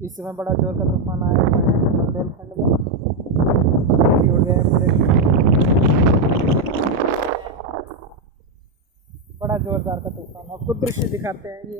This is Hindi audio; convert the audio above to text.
इस समय बड़ा जोर का तूफान आया हुआ है बुंदेलखंड में। उड़ गए पूरे, बड़ा जोरदार का तूफान। आपको दृश्य दिखाते हैं ये